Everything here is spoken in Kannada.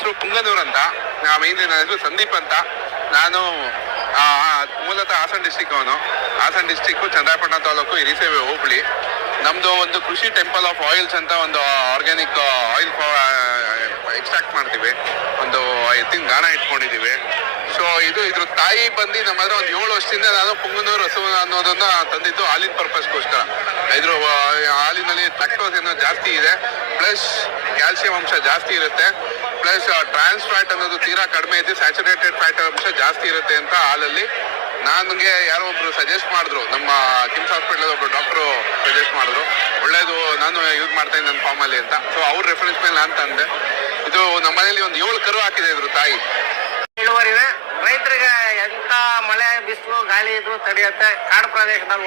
ಹೆಸರು ಪುಂಗನೂರ್ ಅಂತ. ನನ್ನ ಹೆಸರು ಸಂದೀಪ್ ಅಂತ. ನಾನು ಮೂಲತಃ ಹಾಸನ ಡಿಸ್ಟಿಕ್ ಅವನು. ಹಾಸನ ಡಿಸ್ಟಿಕ್ ಚಂದ್ರಾಯಪಟ್ಟಣ ತಾಲೂಕು ಹಿರಿಸೇವೆ ಹೋಬಳಿ. ನಮ್ದು ಒಂದು ಕೃಷಿ ಟೆಂಪಲ್ ಆಫ್ ಆಯಿಲ್ಸ್ ಅಂತ ಒಂದು ಆರ್ಗ್ಯಾನಿಕ್ ಆಯಿಲ್ ಎಕ್ಸ್ಟ್ರಾಕ್ಟ್ ಮಾಡ್ತೀವಿ. ಒಂದು ಎತ್ತಿನ ಗಾಣ ಇಟ್ಕೊಂಡಿದೀವಿ. ಸೊ ಇದ್ರ ತಾಯಿ ಬಂದು ನಮ್ಮ ಹತ್ರ ಒಂದು 7 ವರ್ಷದಿಂದ ನಾನು ಪುಂಗನೂರು ಹಸು ಅನ್ನೋದನ್ನ ತಂದಿದ್ದು ಹಾಲಿನ ಪರ್ಪಸ್ಗೋಸ್ಕರ. ಇದ್ರ ಹಾಲಿನಲ್ಲಿ ಲ್ಯಾಕ್ಟೋಸ್ ಏನೋ ಜಾಸ್ತಿ ಇದೆ, ಪ್ಲಸ್ ಕ್ಯಾಲ್ಸಿಯಂ ಅಂಶ ಜಾಸ್ತಿ ಇರುತ್ತೆ, ಪ್ಲಸ್ ಟ್ರಾನ್ಸ್ ಫ್ಯಾಟ್ ಅನ್ನೋದು ತೀರಾ ಕಡಿಮೆ ಇದೆ, ಸ್ಯಾಚುರೇಟೆಡ್ ಫ್ಯಾಟ್ ಅಂಶ ಜಾಸ್ತಿ ಇರುತ್ತೆ ಅಂತ ಹಾಲಲ್ಲಿ. ನನಗೆ ಯಾರೋ ಒಬ್ರು ಸಜೆಸ್ಟ್ ಮಾಡಿದ್ರು, ನಮ್ಮ ಕಿಮ್ಸ್ ಹಾಸ್ಪಿಟಲ್ ಒಬ್ರು ಡಾಕ್ಟ್ರು ಸಜೆಸ್ಟ್ ಮಾಡಿದ್ರು, ಒಳ್ಳೇದು ನಾನು ಯೂಸ್ ಮಾಡ್ತಾ ಇದ್ದೀನಿ ನನ್ನ ಫಾರ್ಮಲ್ಲಿ ಅಂತ. ಸೊ ಅವ್ರ ರೆಫರೆನ್ಸ್ ಮೇಲೆ ನಾನು ತಂದೆ. ಇದು ನಮ್ಮ ಮನೇಲಿ ಒಂದು 7 ಕರು ಹಾಕಿದೆ ಇದ್ರ ತಾಯಿ. ಇಳುವರಿನ ರೈತರಿಗೆ ಎಂತ ಮಳೆ ಬಿಸಿಲು ಗಾಳಿ ಇದು ತಡೆಯುತ್ತೆ. ಕಾಡು ಪ್ರದೇಶದಲ್ಲಿ